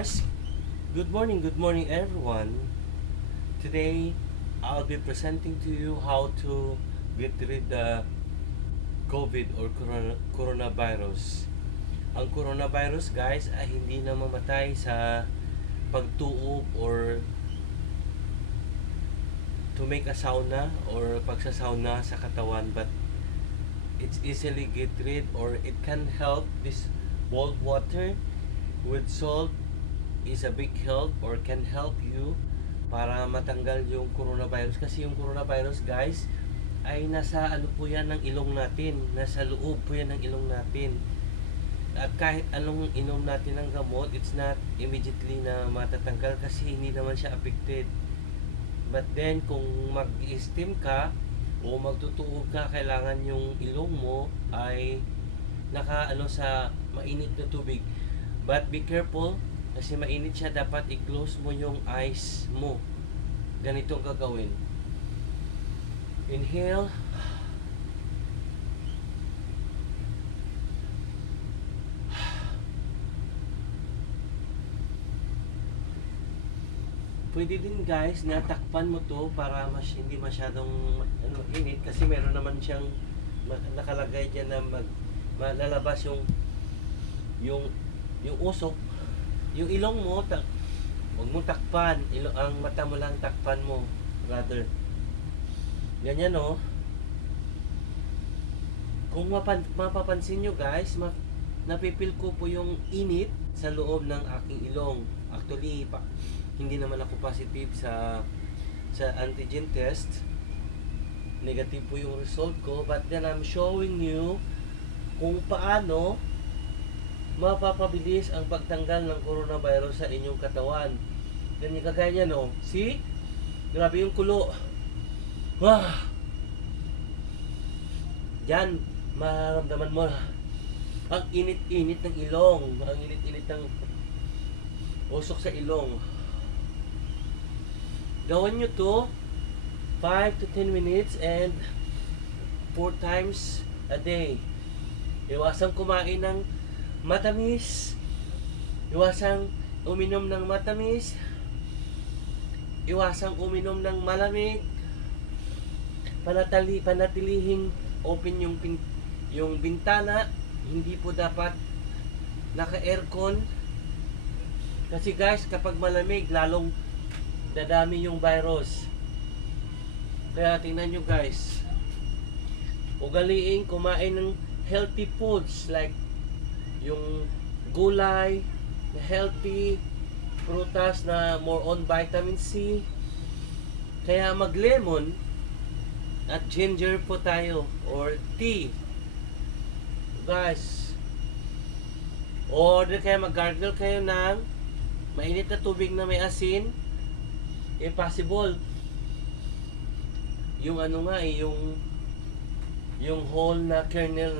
guys, good morning everyone. Today, I'll be presenting to you how to get rid the COVID or coronavirus. Ang coronavirus guys ay hindi na mamatay sa pagtuob or to make a sauna or pagsasauna sa katawan, but it's easily get rid or it can help. This boiled water with salt is a big help or can help you para matanggal yung coronavirus, kasi yung coronavirus guys ay nasa ano po yan ng ilong natin, nasa loob po yan ng ilong natin, at kahit anong inom natin ng gamot, it's not immediately na matatanggal kasi hindi naman siya affected. But then kung mag-steam ka o magtutuog ka, kailangan yung ilong mo ay naka sa mainit na tubig. But be careful kasi mainit siya, dapat i-close mo yung eyes mo. Ganito ang gagawin. Inhale. Pwede din guys na takpan mo to para hindi masyadong init, kasi meron naman siyang nakalagay diyan na malalabas yung usok. Yung ilong mo, huwag mo takpan. Ang mata mo lang takpan mo, rather. Ganyan o. Kung mapapansin nyo guys, napipil ko po yung init sa loob ng aking ilong. Actually, hindi naman ako positive sa antigen test. Negative po yung result ko. But then I'm showing you kung paano mapapabilis ang pagtanggal ng coronavirus sa inyong katawan. Ganyan kagaya niya, no? See? Grabe yung kulo. Wah! Diyan, maramdaman mo ang init-init ng ilong. Ang init-init ng usok sa ilong. Gawin nyo to 5 to 10 minutes and 4 times a day. Iwasang kumain ng matamis, iwasang uminom ng matamis, iwasang uminom ng malamig, panatilihing open yung bintana, hindi po dapat naka-aircon, kasi guys kapag malamig lalong dadami yung virus. Kaya tingnan nyo guys, ugaliin kumain ng healthy foods like yung gulay na healthy, prutas na more on vitamin C. Kaya mag-lemon at ginger po tayo or tea guys, or kaya mag-gargle kayo ng mainit na tubig na may asin if possible. Yung yung whole na kernel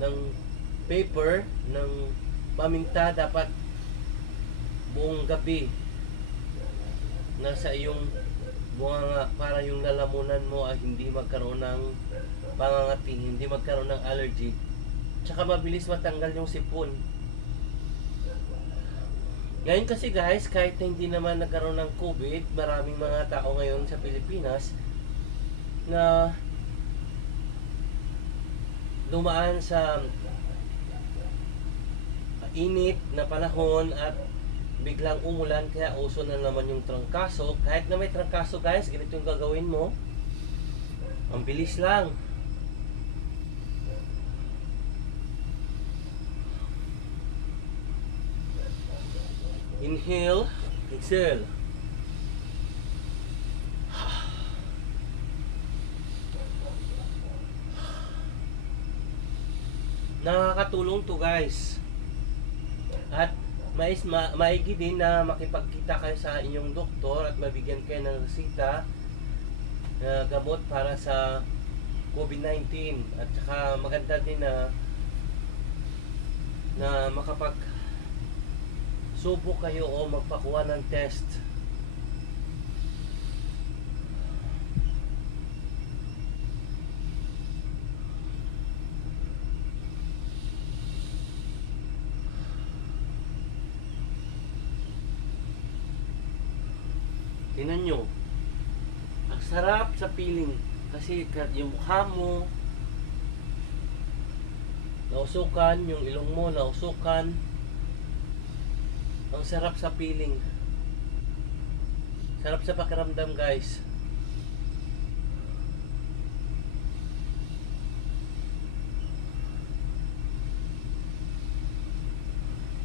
ng paper ng paminta dapat buong gabi nasa iyong bunganga para yung lalamunan mo ay hindi magkaroon ng pangangati, hindi magkaroon ng allergy, tsaka mabilis matanggal yung sipon. Ngayon kasi guys, kahit na hindi naman nagkaroon ng COVID, maraming mga tao ngayon sa Pilipinas na dumaan sa init na panahon at biglang umulan, kaya uso na naman yung trangkaso. Kahit na may trangkaso guys, ganito yung gagawin mo. Ang bilis lang. Inhale, exhale. Nakakatulong to guys. At maigi din na makipagkita kayo sa inyong doktor at mabigyan kayo ng resita na gamot para sa COVID-19. At saka maganda din na subo kayo o magpakuha ng test. Tingnan nyo. Ang sarap sa feeling. Kasi yung mukha mo, nausukan, yung ilong mo, nausukan. Ang sarap sa feeling. Sarap sa pakiramdam, guys.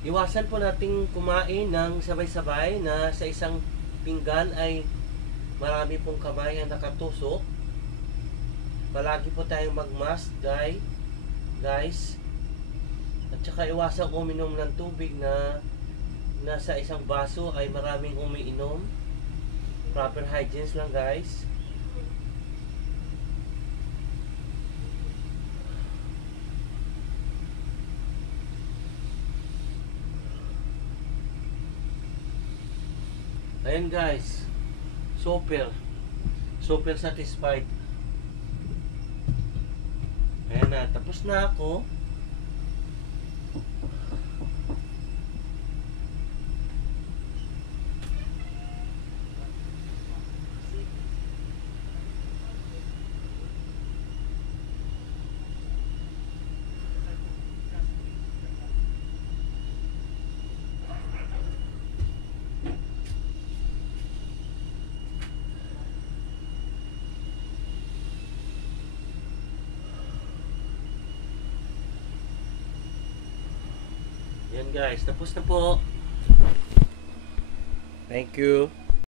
Iwasan po nating kumain ng sabay-sabay na sa isang pinggan ay marami pong kamay ang nakatusok. Palagi po tayong mag-mask, guys. At saka iwasan uminom ng tubig na nasa isang baso ay maraming umiinom. Proper hygiene lang, guys. Ayan, guys. Super satisfied. Ayan na, tapos na ako. Yan, guys, tapos na po. Thank you.